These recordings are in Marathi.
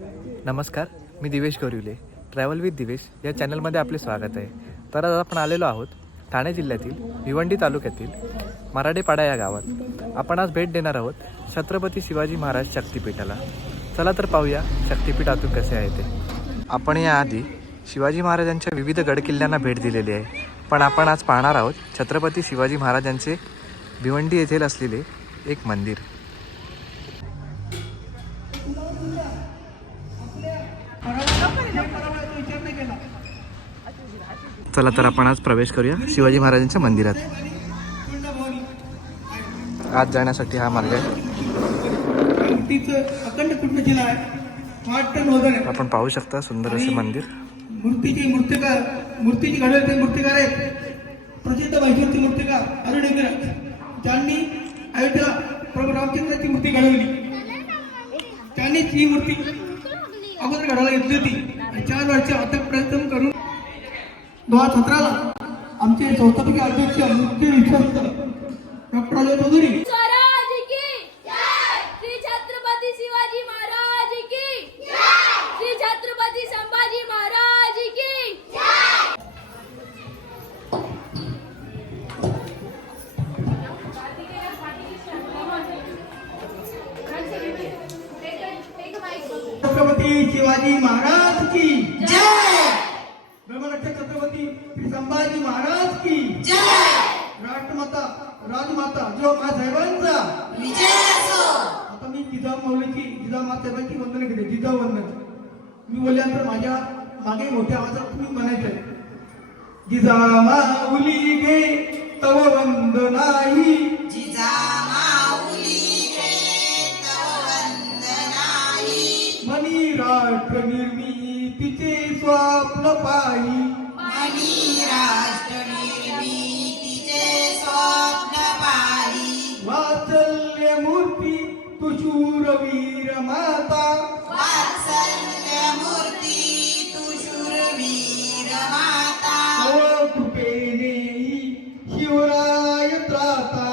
नमस्कार, मी दिवेश गौरिवले. ट्रॅव्हल विथ दिवेश या चॅनलमध्ये आपले स्वागत आहे. तर आज आपण आलेलो आहोत ठाणे जिल्ह्यातील भिवंडी तालुक्यातील मराडेपाडा या गावात. आपण आज भेट देणार आहोत छत्रपती शिवाजी महाराज शक्तिपीठाला. चला तर पाहूया शक्तिपीठातून कसे आहे ते. आपण याआधी शिवाजी महाराजांच्या विविध गडकिल्ल्यांना भेट दिलेली आहे, पण आपण आज पाहणार आहोत छत्रपती शिवाजी महाराजांचे भिवंडी येथील असलेले एक मंदिर. चला तर आपण आज प्रवेश करूया शिवाजी महाराजांच्या मंदिरात. आज जाण्यासाठी हा मार्ग आहे. आपण पाहू शकता सुंदर असे मंदिर. मूर्तीची मूर्तिकार आहेत प्रसिद्ध मैसूरची मूर्तिकार अरुण ज्यांनी अयोध्येला प्रभू रामचंद्राची मूर्ती घडवली. त्यांनी ही मूर्ती अगोदर घडवायला घेतली होती आणि 4 वर्ष अथक प्रयत्न करून 2017ला आमचे संस्थापकीय अध्यक्ष मुख्य विश्वस्त डॉक्टर अजय चौधरी श्री छत्रपती शिवाजी महाराज की श्री छत्रपती संभाजी महाराज की छत्रपती शिवाजी महाराज की जय. ब्रह्मरक्षक छत्रपती श्री संभाजी महाराज की जय. राष्ट्रमाता राजमाता जो साहेबांचा विजय असो. आता मी जिजामासाहेबांची वंदन केले. जिजावंदन मी बोलल्यानंतर माझ्या मागे मोठ्या आवाजात तुम्ही म्हणायचंय, जिजामाऊली गे तव वंदनाही. मनी राष्ट्र निर्मितीचे स्वप्न पायी. वात्सल्य मूर्ती तू शूरवीर माता. तव कृपेने शिवराय त्राता.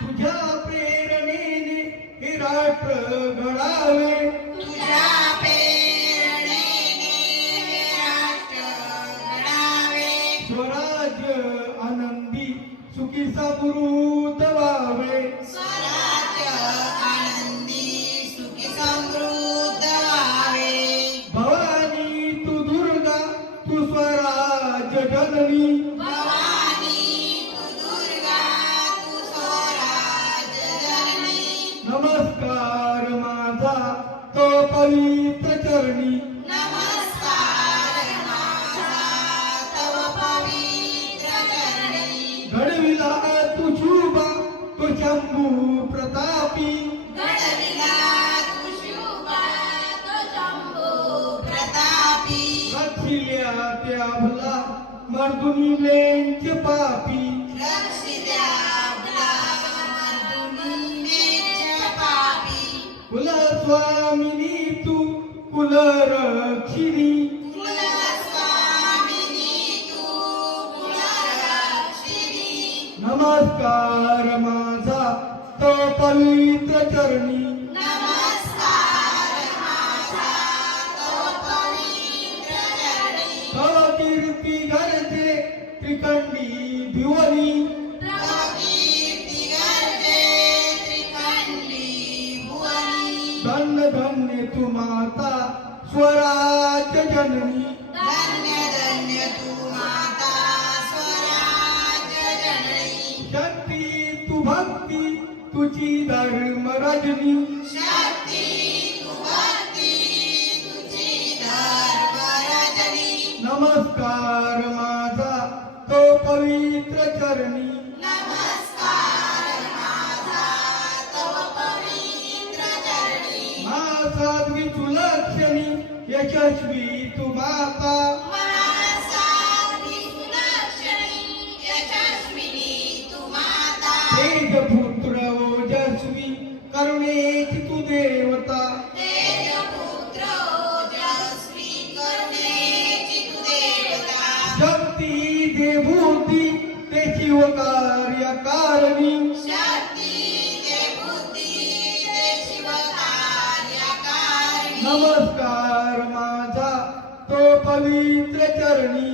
तुझ्या प्रेरणेने हे राष्ट्र घडावे. स्वराज्य आनंदी सुखी समृद्ध व्हावे. भवानी तू दुर्गा तू स्वराज्य जननी. नमस्कार माझा तो पवित्र चरणी. घडविला तू शुभा तो शंभू प्रतापी. रक्षिल्या त्या भला मर्दुनी लेंच पापी. कुलस्वामिनी तू कुलरक्षिणी. नमस्कार माझा तो पवित्र चरणी. तव कीर्ती घरचे त्रिकंडी भिवनी. धन्य धन्य तू माता स्वराज्य जननी. शक्ती तू भक्ती तुझी धर्म रजनी. नमस्कार माझा तो पवित्र चरणी. साध्वी तू लक्षणी यशस्वी तू माता. तेजपुत्र ओजस्वी करुणेची तू देवता. शक्ती देवभूती ते शिव कार्य कारणी. नमस्कार माझा तो पवित्र चरणी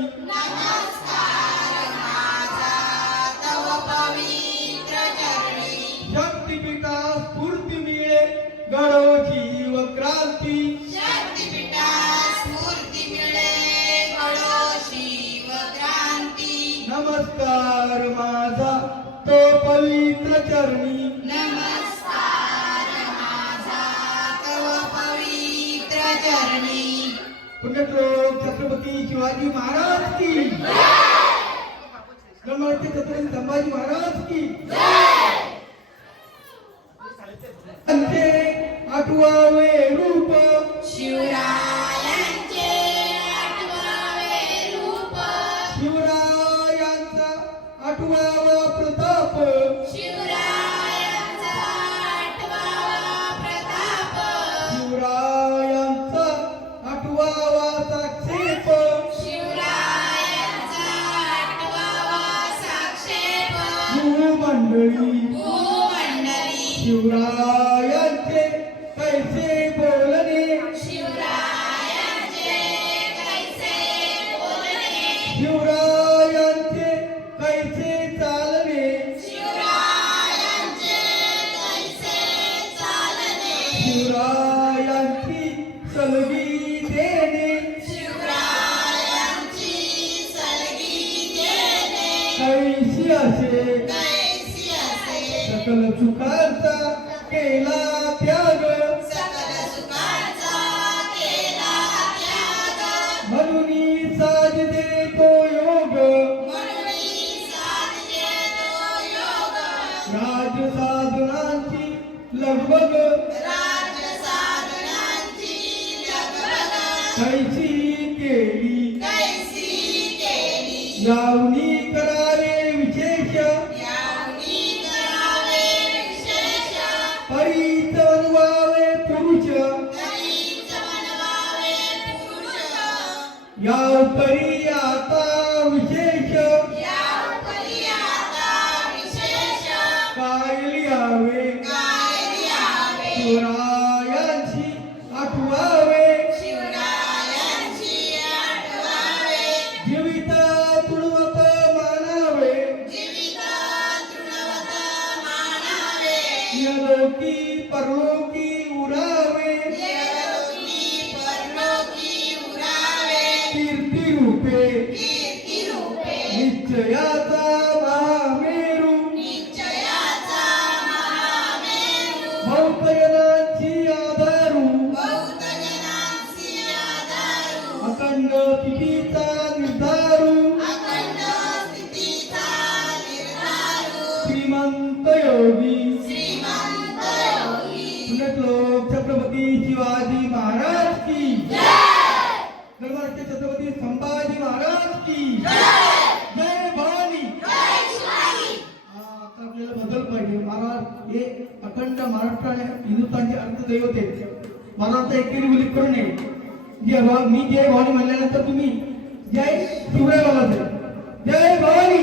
शक्तिपीठा स्फूर्ती मिळे घडो जीव क्रांती नमस्कार माझा तो पवित्र चरणी पुण्यश्लोक छत्रपती शिवाजी महाराज की क्रमांक छत्रपती संभाजी महाराज की त्यांचे आठवावे रूप शिवरायांचा आठवावा प्रताप शिवरायांचा आठवावा साक्षेप भूमंडळी शिवरायांचे कैसे बोलणे शिवरायांचे कैसे चालणे शिवरायांची सलगी देणे कैसी असे सकल चुकांचा केला त्याग म्हणून साजते तो योग राज साधनांची लगबग कैसी केली लावणी करावे विशेष परीच बनवावे पुरुष या परी आता विशेष काय लिहावे शिवरायांची आठवावे जीवित तुळवत मानावे यलोकी परलोकी उरावे कीर्ती रूपे निश्चयाचा महामेरू भौतजनांची आधारू अखंड स्थितीचा निर्धारू श्रीमंत योगी पुण्यश्लोक छत्रपती शिवाजी महाराज की धर्मराष्ट्र छत्रपती संभाजी महाराज की जय भवानी आता आपल्याला बदल पाहिजे महाराज हे अखंड महाराष्ट्राने हिंदुस्थानचे अर्धदैवत आहेत महाराष्ट्र एकेरी विलीन करू नये मी जय भवानी म्हणल्यानंतर तुम्ही जय शिवराय बोलायचं जय भवानी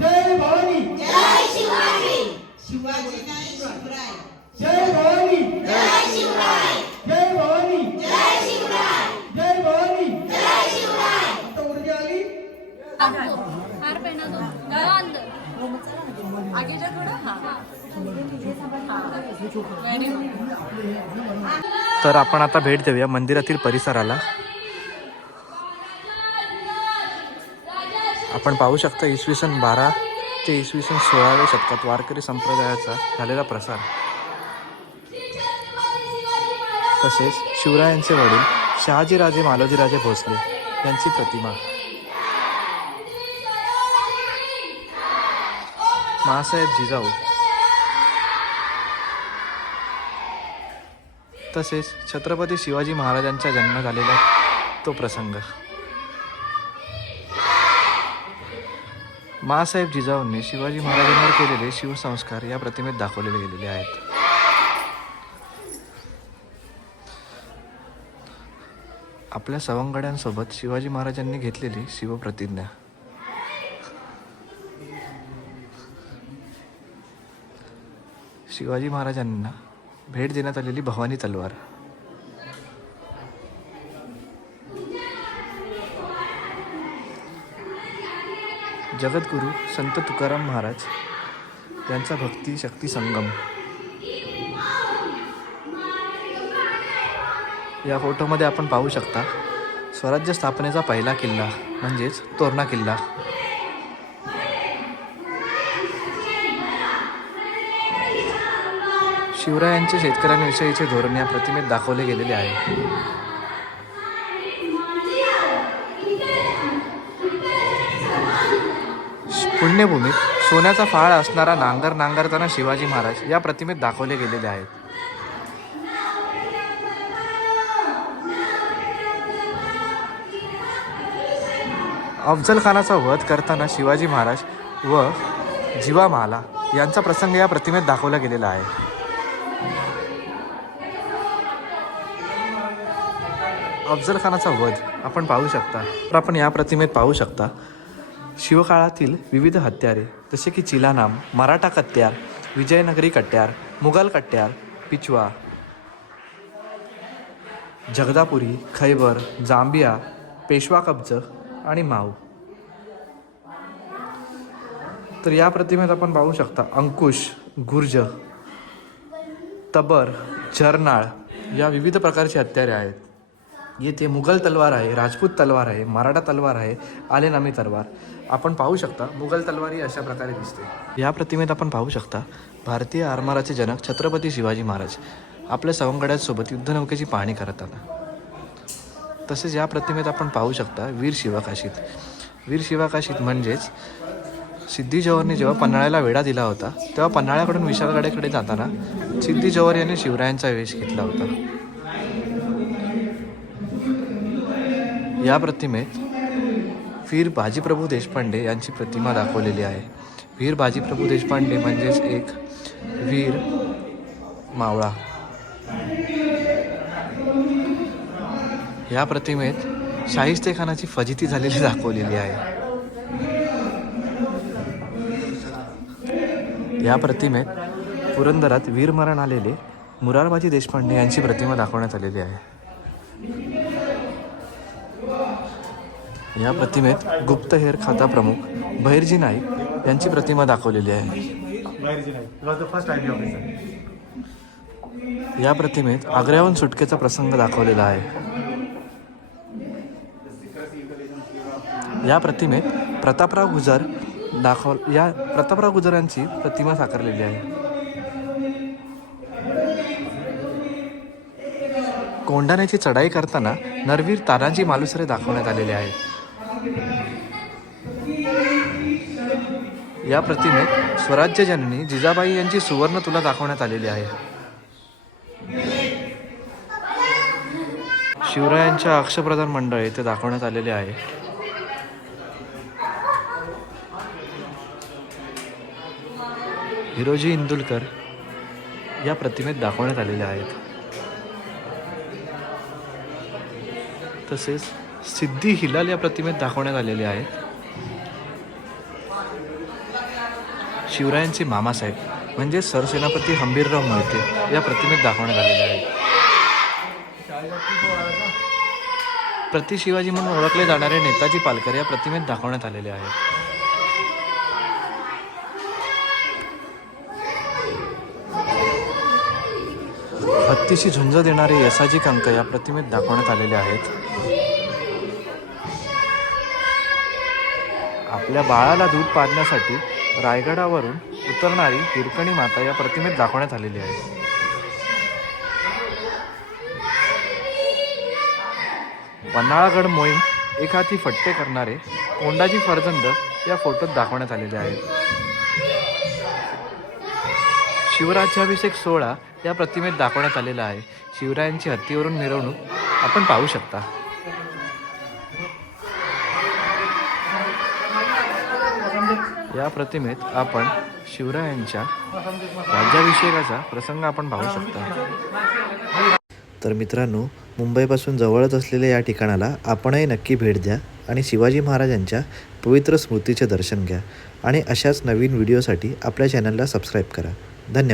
जय भवानी शिवाजी नाही शिवराय जय भवानी जय भवानी जय भवानी आता ऊर्जा आली हार पहना दो बंद आगे जा थोड़ा तर आपण आता भेट देऊया मंदिरातील परिसराला. आपण पाहू शकता इसवी सन 12 ते इसवी सन 16व्या शतकात वारकरी संप्रदायाचा झालेला प्रसार. तसेच शिवरायांचे वडील शहाजीराजे मालोजीराजे भोसले यांची प्रतिमा, माँसाहेब जिजाऊ, तसेच छत्रपती शिवाजी महाराजांचा जन्म झालेला तो प्रसंग. माँसाहेब जिजाऊंनी शिवाजी महाराजांवर केलेले शिवसंस्कार या प्रतिमेत दाखवलेले गेलेले आहेत. आपल्या सवंगड्यांसोबत शिवाजी महाराजांनी घेतलेली शिवप्रतिज्ञा. शिवाजी महाराजांना भेट देण्यात आलेली भवानी तलवार. जगद्गुरू संत तुकाराम महाराज यांचा भक्ती शक्ती संगम. या फोटोमध्ये आपण पाहू शकता स्वराज्य स्थापनेचा पहिला किल्ला म्हणजेच तोरणा किल्ला. शिवरायांचे शेतकऱ्यांविषयीचे धोरण या प्रतिमेत दाखवले गेलेले आहे. पुण्यभूमीत सोन्याचा फाळ असणारा नांगर नांगरताना शिवाजी महाराज या प्रतिमेत दाखवले गेलेले आहेत. अफजल खानाचा वध करताना शिवाजी महाराज व जिवामाला यांचा प्रसंग या प्रतिमेत दाखवला गेलेला आहे. अफजल खानाचा वध आपण पाहू शकता. तर आपण या प्रतिमेत पाहू शकता शिवकाळातील विविध हत्यारे जसे की चिलानाम, मराठा कट्यार, विजयनगरी कट्यार, मुघल कट्यार, पिचवा, जगदापुरी, खैबर, जांबिया, पेशवा कब्ज आणि माऊ. तर या प्रतिमेत आपण पाहू शकता अंकुश, गुर्ज, तबर, जरनाळ या विविध प्रकारची हत्यारे आहेत. येथे मुघल तलवार आहे, राजपूत तलवार आहे, मराठा तलवार आहे, आलेनामी तलवार आपण पाहू शकता. मुघल तलवार ही अशा प्रकारे दिसते. या प्रतिमेत आपण पाहू शकता भारतीय आरमाराचे जनक छत्रपती शिवाजी महाराज आपल्या सवंगड्यांसोबत युद्धनौकेची पाहणी करताना. तसेच या प्रतिमेत आपण पाहू शकता वीर शिवाकाशीत. वीर शिवाकाशीत म्हणजेच सिद्धी जोहरने जेव्हा पन्हाळ्याला वेढा दिला होता तेव्हा पन्हाळ्याकडून विशाळगडाकडे जाताना सिद्धी जोहर याने शिवरायांचा वेश घेतला होता. या प्रतिमेत वीर बाजीप्रभू देशपांडे यांची प्रतिमा दाखवलेली आहे. वीर बाजीप्रभू देशपांडे म्हणजेच एक वीर मावळा. या प्रतिमेत शाहिस्तेखानाची फजिती झालेली दाखवलेली आहे. या प्रतिमेत पुरंदरात वीरमरण आलेले मुरारबाजी देशपांडे यांची प्रतिमा दाखवण्यात आलेली आहे. या प्रतिमेत गुप्तहेर खाता प्रमुख बहिर्जी नाईक यांची प्रतिमा दाखवलेली आहे. या प्रतिमेत आग्र्याहून सुटकेचा प्रसंग दाखवलेला आहे. या प्रतिमेत प्रतापराव गुजर प्रतापराव गुजर यांची प्रतिमा साकारलेली आहे. कोंढाण्याची चढाई करताना नरवीर तानाजी मालुसरे दाखवण्यात आलेले आहेत. या प्रतिमेत स्वराज्य जननी जिजाबाई यांची सुवर्ण तुला दाखवण्यात आलेली आहे. शिवरायांच्या अक्षप्रधान मंडळ येथे दाखवण्यात आलेले आहे. हिरोजी इंदुलकर या प्रतिमेत दाखवण्यात आलेले आहेत. तसेच सिद्धी हिलाल या प्रतिमेत दाखवण्यात आलेले आहेत. शिवरायांचे मामासाहेब म्हणजे सरसेनापती हंबीरराव मोहिते या प्रतिमेत दाखवण्यात आलेले आहेत. प्रति शिवाजी म्हणून ओळखले जाणारे नेताजी पालकर या प्रतिमेत दाखवण्यात आलेले आहेत. हत्तीशी झुंज देणारे यसाजी कंक या प्रतिमेत दाखवण्यात आलेले आहेत. आपल्या बाळाला दूध पाजण्यासाठी रायगडावरून उतरणारी हिरकणी माता या प्रतिमेत दाखवण्यात आलेली आहे. पन्हाळागड मोहीम एक हाती फट्टे करणारे कोंडाजी फर्जंद या फोटोत दाखवण्यात आलेले आहेत. शिवराज्याभिषेक सोहळा या प्रतिमेत दाखवण्यात आलेला आहे. शिवरायांची हत्तीवरून मिरवणूक आपण पाहू शकता. या प्रतिमेत आपण शिवरायांच्या राज्याभिषेकाचा प्रसंग आपण पाहू शकता. तर मित्रांनो, मुंबईपासून जवळच असलेल्या या ठिकाणाला आपणही नक्की भेट द्या आणि शिवाजी महाराजांच्या पवित्र स्मृतीचे दर्शन घ्या. आणि अशाच नवीन व्हिडिओसाठी आपल्या चॅनलला सबस्क्राईब करा. धन्यवाद.